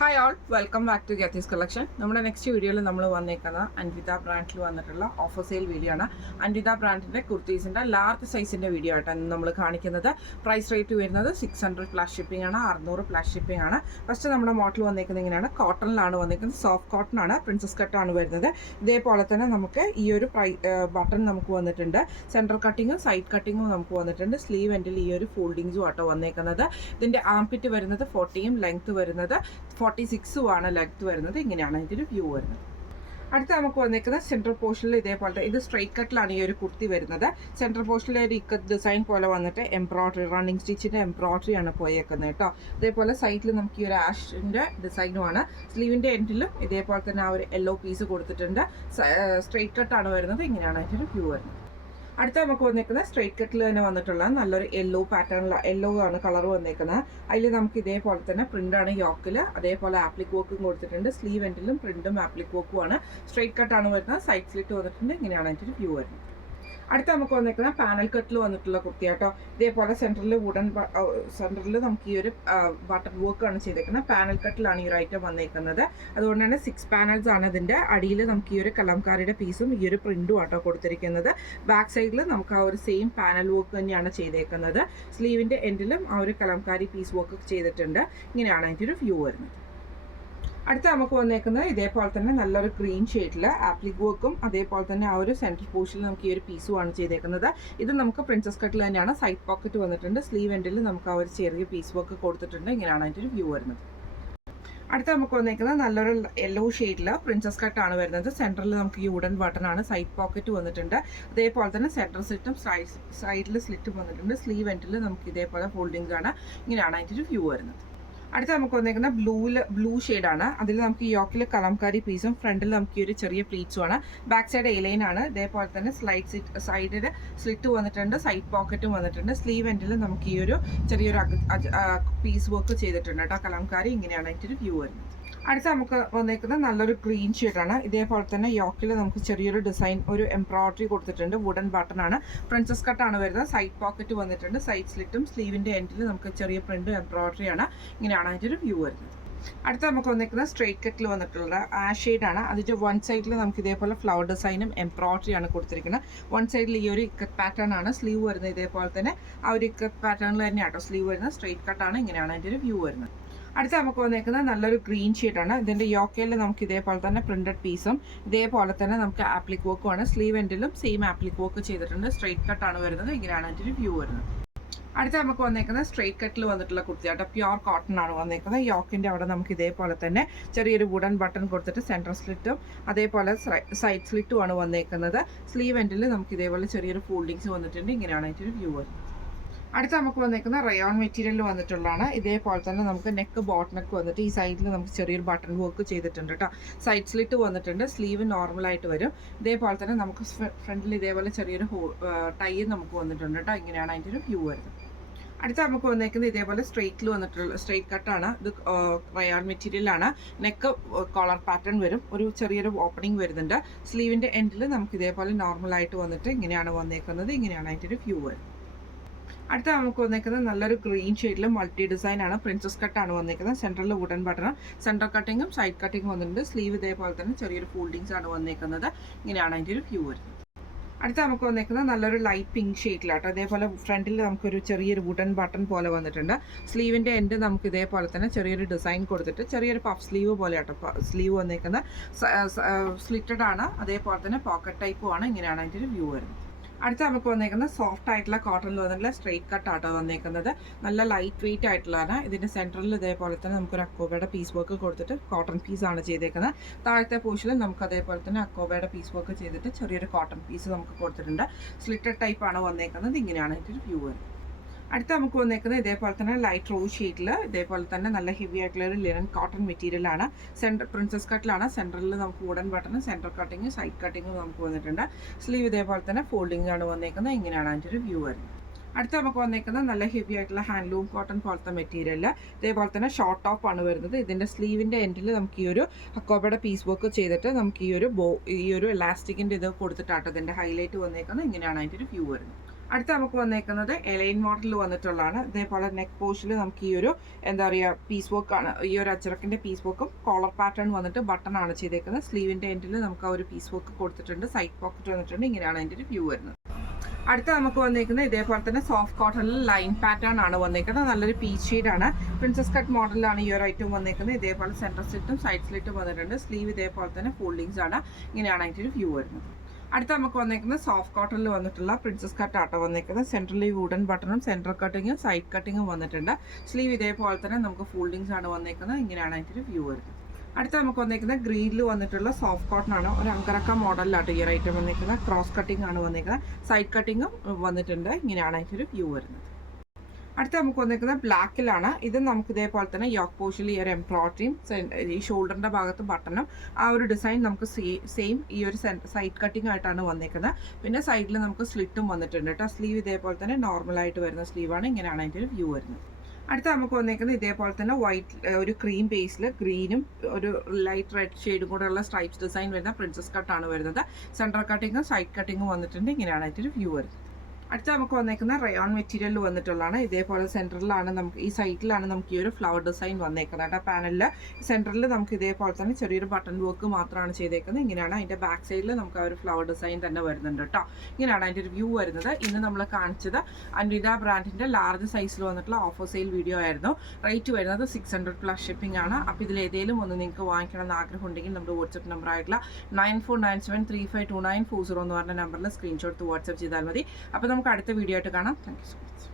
Hi all, welcome back to ഗെത്തീസ് collection. നമ്മുടെ next വീഡിയോയിൽ നമ്മൾ വന്നേക്കുന്നത് അൻവിത ബ്രാൻഡിൽ വന്നിട്ടുള്ള ഓഫർ സെയിൽ വീഡിയോ ആണ്. അൻവിത ബ്രാൻഡിൻ്റെ കുർത്തീസിൻ്റെ ലാർജ് സൈസിൻ്റെ വീഡിയോ ആയിട്ടാണ് നമ്മൾ കാണിക്കുന്നത്. പ്രൈസ് റേറ്റ് വരുന്നത് 600 പ്ലസ് ഷിപ്പിംഗ് ആണ്, 600 പ്ലസ് ഷിപ്പിംഗ് ആണ്. ഫസ്റ്റ് നമ്മുടെ മോഡൽ വന്നേക്കുന്നത് ഇങ്ങനെയാണ്, കോട്ടണിലാണ് വന്നേക്കുന്നത്, സോഫ്റ്റ് കോട്ടൺ ആണ്, പ്രിൻസസ് കട്ടാണ് വരുന്നത്. ഇതേപോലെ തന്നെ നമുക്ക് ഈ ഒരു ബട്ടൺ നമുക്ക് വന്നിട്ടുണ്ട്, സെൻട്രൽ കട്ടിങ്ങും സൈഡ് കട്ടിങ്ങും നമുക്ക് വന്നിട്ടുണ്ട്. സ്ലീവ് എൻഡിൽ ഈ ഒരു ഫോൾഡിങ്സും ആട്ടോ വന്നേക്കുന്നത്. ഇതിൻ്റെ ആംപിറ്റ് വരുന്നത് 40യും ലെങ്ത് വരുന്നത് 46 ആണ് ലെങ്ത് വരുന്നത്. ഇങ്ങനെയാണ് ഇതിൻ്റെ ഒരു വ്യൂ വരുന്നത്. അടുത്ത നമുക്ക് വന്നിരിക്കുന്നത് സെൻട്രൽ പോർഷനിൽ ഇതേപോലത്തെ ഇത് സ്ട്രൈറ്റ് കട്ടിലാണ് ഈ ഒരു കുർത്തി വരുന്നത്. സെൻട്രൽ പോർഷനിൽ ഒരു ഇക്കത്ത് ഡിസൈൻ പോലെ വന്നിട്ട് എംബ്രോയ്ഡറി, റണ്ണിങ് സ്റ്റിച്ചിൻ്റെ എംബ്രോയ്ഡറി ആണ് പോയേക്കുന്നത് കേട്ടോ. അതേപോലെ സൈഡിൽ നമുക്ക് ഈ ഒരു ആഷിൻ്റെ ഡിസൈനുമാണ്. സ്ലീവിൻ്റെ എൻഡിലും ഇതേപോലെ തന്നെ ആ ഒരു യെല്ലോ പീസ് കൊടുത്തിട്ടുണ്ട്. സ്ട്രൈറ്റ് കട്ടാണ് വരുന്നത്. ഇങ്ങനെയാണ് അതിൻ്റെ ഒരു വ്യൂ വരുന്നത്. അടുത്ത നമുക്ക് വന്നിരിക്കുന്നത് സ്ട്രൈറ്റ് കട്ടിൽ തന്നെ വന്നിട്ടുള്ള നല്ലൊരു യെല്ലോ പാറ്റേണിൽ, യെല്ലോ ആണ് കളർ വന്നിരിക്കുന്നത്. അതിൽ നമുക്ക് ഇതേപോലെ തന്നെ പ്രിൻ്റാണ് യോക്കിൽ, അതേപോലെ ആപ്ലിക് വർക്കും കൊടുത്തിട്ടുണ്ട്. സ്ലീവ് എൻഡിലും പ്രിൻറ്റും ആപ്ലിക് വർക്കും ആണ്. സ്ട്രൈറ്റ് കട്ടാണ് വരുന്നത്. സൈഡ് സ്ലിറ്റ് വന്നിട്ടുണ്ട്. ഇങ്ങനെയാണ് അതിൻ്റെ ഒരു വ്യൂ വരുന്നത്. അടുത്ത നമുക്ക് വന്നിരിക്കുന്നത് പാനൽ കട്ടിൽ വന്നിട്ടുള്ള കുർത്തി കേട്ടോ. ഇതേപോലെ സെൻറ്ററിൽ നമുക്ക് ഈ ഒരു ബട്ടൺ വർക്കാണ് ചെയ്തേക്കുന്നത്. പാനൽ കട്ടിലാണ് ഈ ഒരു ഐറ്റം വന്നിരിക്കുന്നത്. അതുകൊണ്ട് തന്നെ 6 പാനൽസ് ആണ് ഇതിൻ്റെ. അടിയിൽ നമുക്ക് ഈ ഒരു കലംകാരിയുടെ പീസും ഈ ഒരു പ്രിൻറ്റും ആട്ടോ കൊടുത്തിരിക്കുന്നത്. ബാക്ക് സൈഡിൽ നമുക്ക് ആ ഒരു സെയിം പാനൽ വർക്ക് തന്നെയാണ് ചെയ്തേക്കുന്നത്. സ്ലീവിൻ്റെ എൻഡിലും ആ ഒരു കലംകാരി പീസ് വർക്ക് ചെയ്തിട്ടുണ്ട്. ഇങ്ങനെയാണ് അതിൻ്റെ ഒരു വ്യൂ വരുന്നത്. അടുത്ത നമുക്ക് വന്നേക്കുന്നത് ഇതേപോലെ തന്നെ നല്ലൊരു ഗ്രീൻ ഷെയ്ഡിൽ ആപ്ലിക് വർക്കും അതേപോലെ തന്നെ ആ ഒരു സെൻട്രൽ പോർഷനിൽ നമുക്ക് ഈ ഒരു പീസുമാണ് ചെയ്തേക്കുന്നത്. ഇത് നമുക്ക് പ്രിൻസസ് കട്ടിൽ തന്നെയാണ്. സൈഡ് പോക്കറ്റ് വന്നിട്ടുണ്ട്. സ്ലീവ് എൻഡിൽ നമുക്ക് ആ ഒരു ചെറിയ പീസ് വർക്ക് കൊടുത്തിട്ടുണ്ട്. ഇങ്ങനെയാണ് അതിൻ്റെ ഒരു വ്യൂ വരുന്നത്. അടുത്ത നമുക്ക് വന്നേക്കുന്നത് നല്ലൊരു യെല്ലോ ഷെയ്ഡിൽ പ്രിൻസസ് കട്ടാണ് വരുന്നത്. സെൻറ്ററിൽ നമുക്ക് ഈ വുഡൻ ബട്ടൺ ആണ്. സൈഡ് പോക്കറ്റ് വന്നിട്ടുണ്ട്. അതേപോലെ തന്നെ സെൻറ്റർ സ്ലിറ്റും സൈഡിൽ സ്ലിറ്റും വന്നിട്ടുണ്ട്. സ്ലീവ് എൻഡിൽ നമുക്ക് ഇതേപോലെ ഫോൾഡിങ്സ് ആണ്. ഇങ്ങനെയാണ് അതിൻ്റെ ഒരു വ്യൂ വരുന്നത്. അടുത്ത നമുക്ക് വന്നേക്കുന്ന ബ്ലൂ ഷെയ്ഡാണ്. അതിൽ നമുക്ക് ഈ യോക്കിൽ കലംകാരി പീസും ഫ്രണ്ടിൽ നമുക്ക് ഈ ഒരു ചെറിയ പ്ലീറ്റ്സും ആണ്. ബാക്ക് സൈഡ് എലൈൻ ആണ്. ഇതേപോലെ തന്നെ സൈഡിൽ സ്ലിറ്റ് വന്നിട്ടുണ്ട്. സൈഡ് പോക്കറ്റും വന്നിട്ടുണ്ട്. സ്ലീവ് എൻഡിൽ നമുക്ക് ഈ ഒരു ചെറിയൊരു പീസ് വർക്ക് ചെയ്തിട്ടുണ്ട് കേട്ടോ, കലംകാരി. ഇങ്ങനെയാണ് അതിൻ്റെ ഒരു വ്യൂ വരുന്നത്. അടുത്ത നമുക്ക് വന്നേക്കുന്നത് നല്ലൊരു ഗ്രീൻ ഷെയ്ഡാണ്. ഇതേപോലെ തന്നെ യോക്കിൽ നമുക്ക് ചെറിയൊരു ഡിസൈൻ, ഒരു എംബ്രോയ്ഡറി കൊടുത്തിട്ടുണ്ട്. വുഡൻ ബട്ടൺ ആണ്. പ്രിൻസസ് കട്ടാണ് വരുന്നത്. സൈഡ് പോക്കറ്റ് വന്നിട്ടുണ്ട്. സൈഡ് സ്ലിറ്റും സ്ലീവിൻ്റെ എൻഡിൽ നമുക്ക് ചെറിയ പ്രിൻറ്റും എംബ്രോയ്ഡറി ആണ്. ഇങ്ങനെയാണ് അതിൻ്റെ ഒരു വ്യൂ വരുന്നത്. അടുത്ത നമുക്ക് വന്നിരിക്കുന്നത് സ്ട്രൈറ്റ് കട്ടിൽ വന്നിട്ടുള്ള ഷെയ്ഡാണ്. അതിൻ്റെ വൺ സൈഡിൽ നമുക്ക് ഇതേപോലെ ഫ്ലവർ ഡിസൈനും എംബ്രോയ്ഡറി ആണ് കൊടുത്തിരിക്കുന്നത്. വൺ സൈഡിൽ ഈ ഒരു ഇക്കത്ത് പാറ്റേൺ ആണ്. സ്ലീവ് വരുന്നത് ഇതേപോലെ തന്നെ ആ ഒരു ഇക്കത്ത് പാറ്റേണിൽ തന്നെയാട്ടോ സ്ലീവ് വരുന്നത്. സ്ട്രൈറ്റ് കട്ടാണ്. ഇങ്ങനെയാണ് അതിൻ്റെ ഒരു വ്യൂ വരുന്നത്. അടുത്ത നമുക്ക് വന്നേക്കുന്നത് നല്ലൊരു ഗ്രീൻ ഷെയ്ഡാണ്. ഇതിൻ്റെ യോക്കയിൽ നമുക്ക് ഇതേപോലെ തന്നെ പ്രിന്റഡ് പീസും ഇതേപോലെ തന്നെ നമുക്ക് ആപ്ലിക് വർക്കുമാണ്. സ്ലീവ് എൻഡിലും സെയിം ആപ്ലിക് വർക്ക് ചെയ്തിട്ടുണ്ട്. സ്ട്രൈറ്റ് കട്ടാണ് വരുന്നത്. ഇങ്ങനെയാണ് അതിൻ്റെ ഒരു വ്യൂ വരുന്നത്. അടുത്ത നമുക്ക് വന്നേക്കുന്നത് സ്ട്രൈറ്റ് കട്ടിൽ വന്നിട്ടുള്ള കുർത്തിയാട്ടോ. പ്യുവർ കോട്ടൺ ആണ് വന്നേക്കുന്നത്. യോക്കിൻ്റെ അവിടെ നമുക്ക് ഇതേപോലെ തന്നെ ചെറിയൊരു വുഡൻ ബട്ടൺ കൊടുത്തിട്ട് സെൻട്രൽ സ്ലിറ്റും അതേപോലെ സൈഡ് സ്ലിറ്റും ആണ് വന്നേക്കുന്നത്. സ്ലീവ് എൻഡിൽ നമുക്ക് ഇതേപോലെ ചെറിയൊരു ഫോൾഡിങ്സ് വന്നിട്ടുണ്ട്. ഇങ്ങനെയാണ് അതിൻ്റെ ഒരു വ്യൂ വരുന്നത്. അടുത്ത നമുക്ക് വന്നേക്കുന്ന റയോൺ മെറ്റീരിയൽ വന്നിട്ടുള്ളതാണ്. ഇതേപോലെ തന്നെ നമുക്ക് നെക്ക് ബോട്ട് നെക്ക് വന്നിട്ട് ഈ സൈഡിൽ നമുക്ക് ചെറിയൊരു ബട്ടൺ വർക്ക് ചെയ്തിട്ടുണ്ട് കേട്ടോ. സൈഡ് സ്ലിറ്റ് വന്നിട്ടുണ്ട്. സ്ലീവ് നോർമലായിട്ട് വരും. ഇതേപോലെ തന്നെ നമുക്ക് ഫ്രണ്ടിൽ ഇതേപോലെ ചെറിയൊരു ടൈ നമുക്ക് വന്നിട്ടുണ്ട് കേട്ടോ. ഇങ്ങനെയാണ് അതിൻ്റെ ഒരു വ്യൂ വരുന്നത്. അടുത്ത നമുക്ക് വന്നേക്കുന്നത് ഇതേപോലെ സ്ട്രെയിറ്റിൽ വന്നിട്ടുള്ള സ്ട്രെയിറ്റ് കട്ടാണ്. ഇത് റയോൺ മെറ്റീരിയലാണ്. നെക്ക് കോളർ പാറ്റേൺ വരും. ഒരു ചെറിയൊരു ഓപ്പണിംഗ് വരുന്നുണ്ട്. സ്ലീവിൻ്റെ എൻഡിൽ നമുക്ക് ഇതേപോലെ നോർമലായിട്ട് വന്നിട്ട് ഇങ്ങനെയാണ് വന്നേക്കുന്നത്. ഇങ്ങനെയാണ് അതിൻ്റെ ഒരു വ്യൂ വരുന്നത്. അടുത്ത നമുക്ക് വന്നേക്കുന്നത് നല്ലൊരു ഗ്രീൻ ഷെയ്ഡിൽ മൾട്ടി ഡിസൈൻ ആണ്. പ്രിൻസസ് കട്ടാണ് വന്നേക്കുന്നത്. സെൻട്രലിൽ വുഡൻ ബട്ടണും സെൻട്രൽ കട്ടിങ്ങും സൈഡ് കട്ടിങ്ങും വന്നിട്ടുണ്ട്. സ്ലീവ് ഇതേപോലെ തന്നെ ചെറിയൊരു ഫോൾഡിങ്സ് ആണ് വന്നേക്കുന്നത്. ഇങ്ങനെയാണ് അതിൻ്റെ ഒരു വ്യൂ വരുന്നത്. അടുത്ത നമുക്ക് വന്നേക്കുന്നത് നല്ലൊരു ലൈറ്റ് പിങ്ക് ഷെയ്ഡിലാട്ടോ. അതേപോലെ ഫ്രണ്ടിൽ നമുക്കൊരു ചെറിയൊരു വുഡൻ ബട്ടൺ പോലെ വന്നിട്ടുണ്ട്. സ്ലീവിൻ്റെ എൻഡ് നമുക്ക് ഇതേപോലെ തന്നെ ചെറിയൊരു ഡിസൈൻ കൊടുത്തിട്ട് ചെറിയൊരു പഫ് സ്ലീവ് പോലെ ആട്ടോ സ്ലീവ് വന്നേക്കുന്നത്. സ്ലിറ്റഡ് ആണ്. അതേപോലെ തന്നെ പോക്കറ്റ് ടൈപ്പും ആണ്. ഇങ്ങനെയാണ് അതിൻ്റെ ഒരു വ്യൂ വരുന്നത്. അടുത്ത നമുക്ക് വന്നേക്കുന്നത് സോഫ്റ്റ് ആയിട്ടുള്ള കോട്ടണിൽ വന്നിട്ടുള്ള സ്ട്രെയിറ്റ് കട്ട് ആട്ടോ വന്നേക്കുന്നത്. നല്ല ലൈറ്റ് വെയിറ്റ് ആയിട്ടുള്ളതാണ്. ഇതിൻ്റെ സെൻറ്ററിൽ ഇതേപോലെ തന്നെ നമുക്കൊരു അക്കോബയുടെ പീസ് വർക്ക് കൊടുത്തിട്ട് കോട്ടൺ പീസാണ് ചെയ്തേക്കുന്നത്. താഴത്തെ പോർഷനിൽ നമുക്ക് അതേപോലെ തന്നെ അക്കോബയുടെ പീസ് വർക്ക് ചെയ്തിട്ട് ചെറിയൊരു കോട്ടൺ പീസ് നമുക്ക് കൊടുത്തിട്ടുണ്ട്. സ്ലിറ്റഡ് ടൈപ്പാണ് വന്നേക്കുന്നത്. ഇങ്ങനെയാണ് ഇതിൻ്റെ ഒരു വ്യൂ വരുന്നത്. അടുത്ത നമുക്ക് വന്നേക്കുന്നത് ഇതേപോലെ തന്നെ ലൈറ്റ് റോസ് ഷെയ്ഡിൽ ഇതേപോലെ തന്നെ നല്ല ഹെവി ആയിട്ടുള്ള ഒരു ലിനൻ കോട്ടൺ മെറ്റീരിയലാണ്. പ്രിൻസസ് കട്ടിലാണ്. സെൻറ്ററിൽ നമുക്ക് വുഡൻ ബട്ടണും സെൻറ്റർ കട്ടിങ്ങും സൈഡ് കട്ടിങ്ങും നമുക്ക് വന്നിട്ടുണ്ട്. സ്ലീവ് ഇതേപോലെ തന്നെ ഫോൾഡിംഗ് ആണ് വന്നേക്കുന്നത്. ഇങ്ങനെയാണ് അതിൻ്റെ ഒരു വ്യൂ വരുന്നത്. അടുത്ത നമുക്ക് വന്നേക്കുന്നത് നല്ല ഹെവി ആയിട്ടുള്ള ഹാൻഡ്ലൂം കോട്ടൺ പോലത്തെ മെറ്റീരിയൽ. ഇതേപോലെ തന്നെ ഷോർട്ട് ടോപ്പ് ആണ് വരുന്നത്. ഇതിൻ്റെ സ്ലീവിൻ്റെ എൻഡിൽ നമുക്ക് ഈ ഒരു അക്കോബയുടെ പീസ് വർക്ക് ചെയ്തിട്ട് നമുക്ക് ഈ ഒരു എലാസ്റ്റിക്കിൻ്റെ ഇത് കൊടുത്തിട്ടാട്ടോ ഇതിൻ്റെ ഹൈലൈറ്റ് വന്നേക്കുന്നത്. ഇങ്ങനെയാണ് അതിൻ്റെ ഒരു വ്യൂ വരുന്നത്. അടുത്ത നമുക്ക് വന്നേക്കുന്നത് എലൈൻ മോഡലിൽ വന്നിട്ടുള്ളതാണ്. ഇതേപോലെ നെക്ക് പോർഷനിൽ നമുക്ക് ഈ ഒരു എന്താ പറയുക പീസ് വർക്ക് ആണ്, ഈ ഒരു അച്ചറക്കിൻ്റെ പീസ് വർക്കും കോളർ പാറ്റേൺ വന്നിട്ട് ബട്ടൺ ആണ് ചെയ്തേക്കുന്നത്. സ്ലീവിൻ്റെ എൻഡിൽ നമുക്ക് ആ ഒരു പീസ് വർക്ക് കൊടുത്തിട്ടുണ്ട്, സൈഡ് പോക്കറ്റ് വന്നിട്ടുണ്ട്. ഇങ്ങനെയാണ് അതിൻ്റെ ഒരു വ്യൂ വരുന്നത്. അടുത്ത നമുക്ക് വന്നേക്കുന്നത് ഇതേപോലെ തന്നെ സോഫ്റ്റ് കോട്ടണിൽ ലൈൻ പാറ്റേൺ ആണ് വന്നേക്കുന്നത്. നല്ലൊരു പീച്ച് ഷെയ്ഡാണ്. പ്രിൻസസ് കട്ട് മോഡലിലാണ് ഈ ഒരു ഐറ്റം വന്നേക്കുന്നത്. ഇതേപോലെ സെൻറ്റർ സ്ലിറ്റും സൈഡ് സ്ലിറ്റും വന്നിട്ടുണ്ട്. സ്ലീവ് ഇതേപോലെ തന്നെ ഫോൾഡിങ്സ് ആണ്. ഇങ്ങനെയാണ് അതിൻ്റെ ഒരു വ്യൂ വരുന്നത്. അടുത്ത നമുക്ക് വന്നേക്കുന്നത് സോഫ്റ്റ് കോട്ടണിൽ വന്നിട്ടുള്ള പ്രിൻസസ് കട്ട് ആട്ടോ വന്നേക്കുന്നത്. സെൻട്രലി വുഡൻ ബട്ടണും സെൻട്രൽ കട്ടിങ്ങും സൈഡ് കട്ടിങ്ങും വന്നിട്ടുണ്ട്. സ്ലീവ് ഇതേപോലെ തന്നെ നമുക്ക് ഫോൾഡിങ്സ് ആണ് വന്നേക്കുന്നത്. ഇങ്ങനെയാണ് അതിൻ്റെ ഒരു വ്യൂ വരുന്നത്. അടുത്ത നമുക്ക് വന്നേക്കുന്നത് ഗ്രീനിൽ വന്നിട്ടുള്ള സോഫ്റ്റ് കോട്ടൺ ആണ്. ഒരു അങ്കറക്ക മോഡലിലാട്ടോ ഈ ഒരു ഐറ്റം വന്നേക്കുന്നത്. ക്രോസ് കട്ടിംഗ് ആണ് വന്നേക്കുന്നത്. സൈഡ് കട്ടിങ്ങും വന്നിട്ടുണ്ട്. ഇങ്ങനെയാണ് അതിൻ്റെ ഒരു വ്യൂ വരുന്നത്. അടുത്ത നമുക്ക് വന്നിരിക്കുന്നത് ബ്ലാക്കിലാണ്. ഇത് നമുക്ക് ഇതേപോലെ തന്നെ യോക്ക് പോർഷനിൽ ഈ ഒരു എംബ്രോയിഡറിയും ഈ ഷോൾഡറിൻ്റെ ഭാഗത്ത് ബട്ടണും ആ ഒരു ഡിസൈൻ നമുക്ക് സെയിം ഈ ഒരു സൈഡ് കട്ടിംഗ് ആയിട്ടാണ് വന്നിരിക്കുന്നത്. പിന്നെ സൈഡിൽ നമുക്ക് സ്ലിറ്റും വന്നിട്ടുണ്ട് കേട്ടോ. സ്ലീവ് ഇതേപോലെ തന്നെ നോർമലായിട്ട് വരുന്ന സ്ലീവാണ്. ഇങ്ങനെയാണ് അതിൻ്റെ ഒരു വ്യൂ വരുന്നത്. അടുത്ത നമുക്ക് വന്നിരിക്കുന്നത് ഇതേപോലെ തന്നെ വൈറ്റ് ഒരു ക്രീം ബേസിൽ ഗ്രീനും ഒരു ലൈറ്റ് റെഡ് ഷെയ്ഡും കൂടെ ഉള്ള സ്ട്രൈപ്സ് ഡിസൈൻ വരുന്ന പ്രിൻസസ് കട്ടാണ് വരുന്നത്. സെൻട്രൽ കട്ടിങ്ങും സൈഡ് കട്ടിങ്ങും വന്നിട്ടുണ്ട്. ഇങ്ങനെയാണ് അതിൻ്റെ ഒരു വ്യൂ വരുന്നത്. അടുത്ത നമുക്ക് വന്നേക്കുന്ന റയോൺ മെറ്റീരിയൽ വന്നിട്ടുള്ളതാണ്. ഇതേപോലെ സെൻറ്ററിലാണ് നമുക്ക് ഈ സൈഡിലാണ് നമുക്ക് ഈ ഒരു ഫ്ലവർ ഡിസൈൻ വന്നേക്കുന്നത് കേട്ടോ. പാനലിൽ സെൻറ്ററിൽ നമുക്ക് ഇതേപോലെ തന്നെ ചെറിയൊരു ബട്ടൺ വർക്ക് മാത്രമാണ് ചെയ്തേക്കുന്നത്. ഇങ്ങനെയാണ് അതിൻ്റെ ബാക്ക് സൈഡിൽ നമുക്ക് ആ ഒരു ഫ്ലവർ ഡിസൈൻ തന്നെ വരുന്നുണ്ട് കേട്ടോ. ഇങ്ങനെയാണ് അതിൻ്റെ ഒരു വ്യൂ വരുന്നത്. ഇന്ന് നമ്മൾ കാണിച്ചത് അൻവിത ബ്രാൻഡിൻ്റെ ലാർജ് സൈസിൽ വന്നിട്ടുള്ള ഓഫർ സെയിൽ വീഡിയോ ആയിരുന്നു. റേറ്റ് വരുന്നത് 600+ ഷിപ്പിംഗ് ആണ്. അപ്പോൾ ഇതിലേതെങ്കിലും ഒന്ന് നിങ്ങൾക്ക് വാങ്ങിക്കണം എന്ന് ആഗ്രഹം ഉണ്ടെങ്കിൽ നമ്മുടെ വാട്സപ്പ് നമ്പർ ആയിട്ടുള്ള 9497352940 എന്ന് പറഞ്ഞ നമ്പറിൽ സ്ക്രീൻഷോട്ട് വാട്സപ്പ് ചെയ്താൽ മതി. അപ്പോൾ നമുക്ക് അടുത്ത വീഡിയോ ആയിട്ട് കാണാം. Thank you so much.